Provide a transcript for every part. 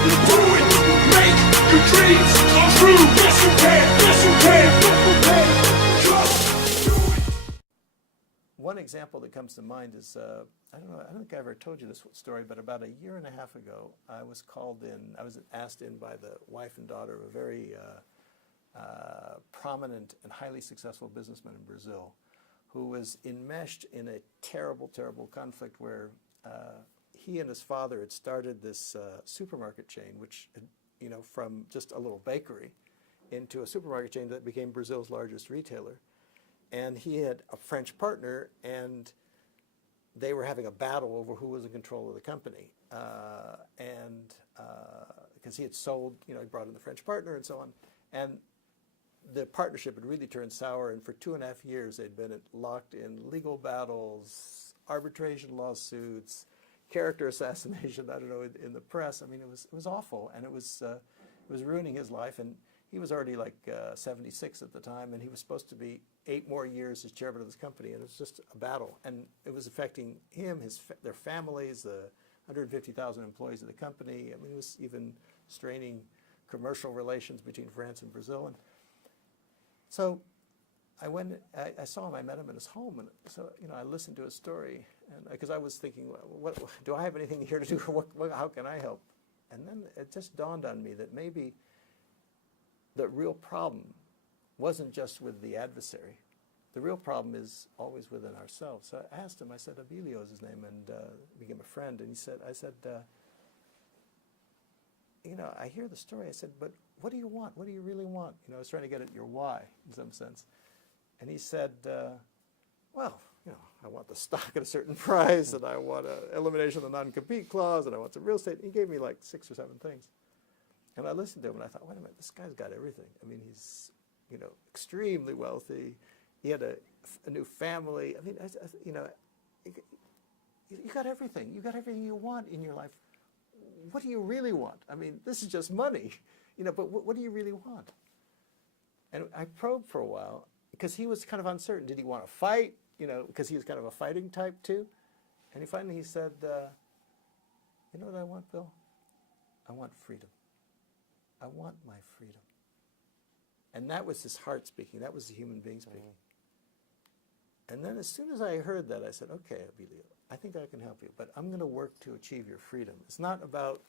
Do it. Make your dreams come true. Yes, you can. Yes, you can. Just do it. One example that comes to mind is, I don't think I ever told you this story, but about a year and a half ago, I was asked in by the wife and daughter of a very prominent and highly successful businessman in Brazil, who was enmeshed in a terrible, terrible conflict where he and his father had started this supermarket chain, which had, from just a little bakery into a supermarket chain that became Brazil's largest retailer. And he had a French partner, and they were having a battle over who was in control of the company. Because he had sold, he brought in the French partner and so on. And the partnership had really turned sour, and for 2.5 years they'd been locked in legal battles, arbitration lawsuits, character assassination, I don't know, in the press. I mean, it was awful, and it was ruining his life. And he was already like 76 at the time, and he was supposed to be 8 more years as chairman of this company, and it was just a battle. And it was affecting him, their families, the 150,000 employees of the company. I mean, it was even straining commercial relations between France and Brazil. And so I saw him, I met him in his home, and so, I listened to his story, and because I was thinking, what do I have anything here to do, or how can I help? And then it just dawned on me that maybe the real problem wasn't just with the adversary. The real problem is always within ourselves. So I asked him, I said, Abilio is his name, and became a friend, and I said, I hear the story. I said, but what do you want? What do you really want? I was trying to get at your why, in some sense. And he said, well, I want the stock at a certain price, and I want an elimination of the non-compete clause, and I want some real estate. He gave me like 6 or 7 things. And I listened to him, and I thought, wait a minute, this guy's got everything. I mean, he's, extremely wealthy. He had a new family. I mean, you got everything. You got everything you want in your life. What do you really want? I mean, this is just money, but what do you really want? And I probed for a while, because he was kind of uncertain. Did he want to fight? Because he was kind of a fighting type too. And finally he said, you know what I want, Bill? I want freedom. I want my freedom. And that was his heart speaking. That was the human being speaking. And then as soon as I heard that, I said, okay, Abilio, I think I can help you, but I'm going to work to achieve your freedom. It's not about,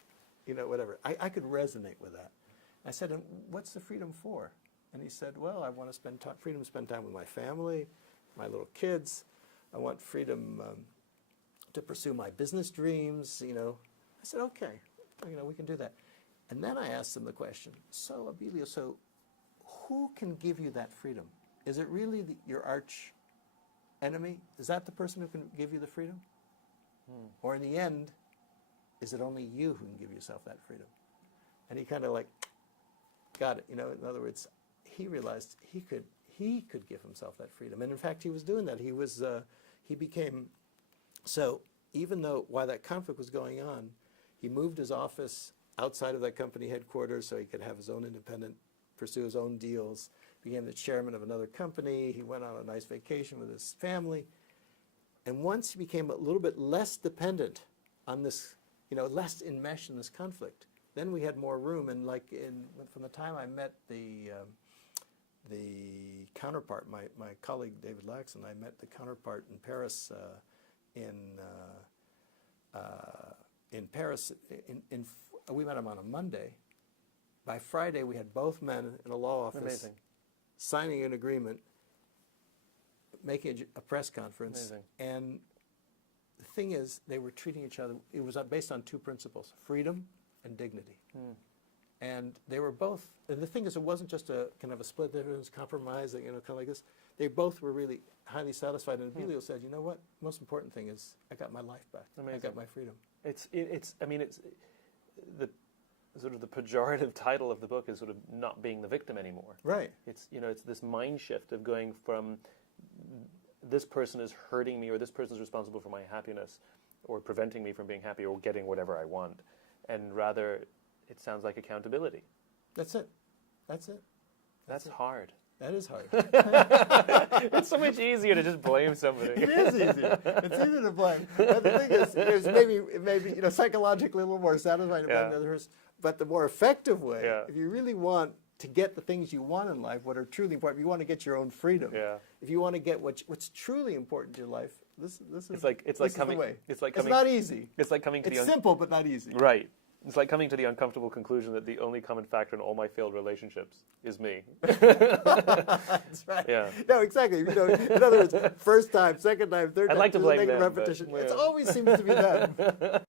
whatever. I could resonate with that. I said, and what's the freedom for? And he said, well, I want to freedom to spend time with my family, my little kids. I want freedom to pursue my business dreams, I said, okay, we can do that. And then I asked him the question, so Abilio, so who can give you that freedom? Is it really your arch enemy? Is that the person who can give you the freedom? Or in the end, is it only you who can give yourself that freedom? And he kind of got it, in other words, he realized he could give himself that freedom. And in fact, he was doing that. He became, so even though while that conflict was going on, he moved his office outside of that company headquarters so he could have his own independent, pursue his own deals, became the chairman of another company. He went on a nice vacation with his family. And once he became a little bit less dependent on this, less enmeshed in this conflict, then we had more room. And from the time I met the counterpart, my colleague David Laxon, I met the counterpart in Paris, we met him on a Monday. By Friday, we had both men in a law office. Amazing. Signing an agreement, making a press conference. Amazing. And the thing is, they were treating each other, it was based on 2 principles, freedom and dignity. And they were both, and the thing is, it wasn't just a kind of a split difference, compromise, kind of like this. They both were really highly satisfied. And Abilio said, you know what, the most important thing is I got my life back. Amazing. I got my freedom. It's the sort of the pejorative title of the book is sort of not being the victim anymore. Right. It's it's this mind shift of going from this person is hurting me, or this person is responsible for my happiness, or preventing me from being happy, or getting whatever I want, and rather it sounds like accountability. That's it. That's it. That's hard. That is hard. It's so much easier to just blame somebody. It is easy. It's easy to blame. But the thing is maybe psychologically a little more satisfying to blame the other person. But the more effective way, if you really want to get the things you want in life, what are truly important, if you want to get your own freedom, if you want to get what's truly important in your life, this is the way. It's not easy. It's like coming to It's simple, but not easy. Right. It's like coming to the uncomfortable conclusion that the only common factor in all my failed relationships is me. That's right. Yeah. No, exactly. In other words, first time, second time, third time. I'd like to blame them, repetition. but, It always seems to be them.